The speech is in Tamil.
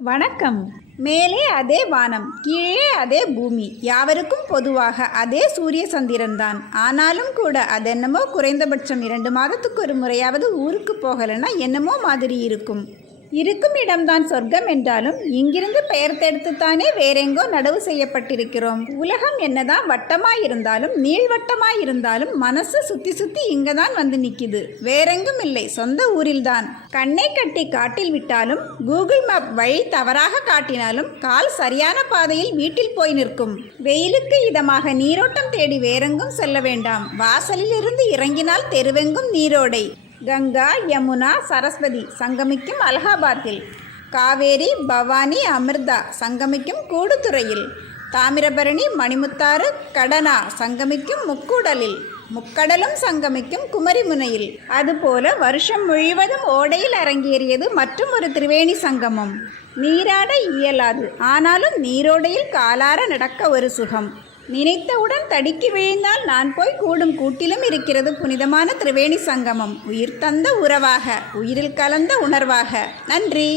வணக்கம். மேலே அதே வானம் கீழே அதே பூமி. யாவருக்கும் பொதுவாக அதே சூரிய சந்திரன்தான். ஆனாலும் கூட அதென்னமோ குறைந்தபட்சம் இரண்டு மாதத்துக்கு ஒரு முறையாவது ஊருக்கு போகலைன்னா என்னமோ மாதிரி இருக்கும். இருக்கும் இடம்தான் சொர்க்கம் என்றாலும் இங்கிருந்து பெயர்த்தெடுத்துத்தானே வேறெங்கோ நடவு செய்யப்பட்டிருக்கிறோம். உலகம் என்னதான் வட்டமாயிருந்தாலும் நீள்வட்டமாயிருந்தாலும் மனசு சுத்தி சுத்தி இங்க தான் வந்து நிக்குது. வேறெங்கும் இல்லை சொந்த ஊரில்தான். கண்ணை கட்டி காட்டில் விட்டாலும் கூகுள் மேப் வழி தவறாக காட்டினாலும் கால் சரியான பாதையில் வீட்டில் போய் நிற்கும். வெயிலுக்கு இதமாக நீரோட்டம் தேடி வேறெங்கும் செல்ல வேண்டாம். வாசலில் இருந்து இறங்கினால் தெருவெங்கும் நீரோடை. கங்கா யமுனா சரஸ்வதி சங்கமிக்கும் அலகாபாத்தில். காவேரி பவானி அமிர்தா சங்கமிக்கும் கூடுதுறையில். தாமிரபரணி மணிமுத்தாறு கடனா சங்கமிக்கும் முக்கூடலில். முக்கடலும் சங்கமிக்கும் குமரிமுனையில். அதுபோல வருஷம் முழுவதும் ஓடையில் அரங்கேறியது மற்றும் ஒரு திரிவேணி சங்கமம். நீராட இயலாது. ஆனாலும் நீரோடையில் காலார நடக்க ஒரு சுகம். நினைத்தவுடன் தடுக்கி விழுந்தால் நான் போய் கூடும் கூட்டிலும் இருக்கிறது புனிதமான திரிவேணி சங்கமம். உயிர் தந்த உறவாக உயிரில் கலந்த உணர்வாக. நன்றி.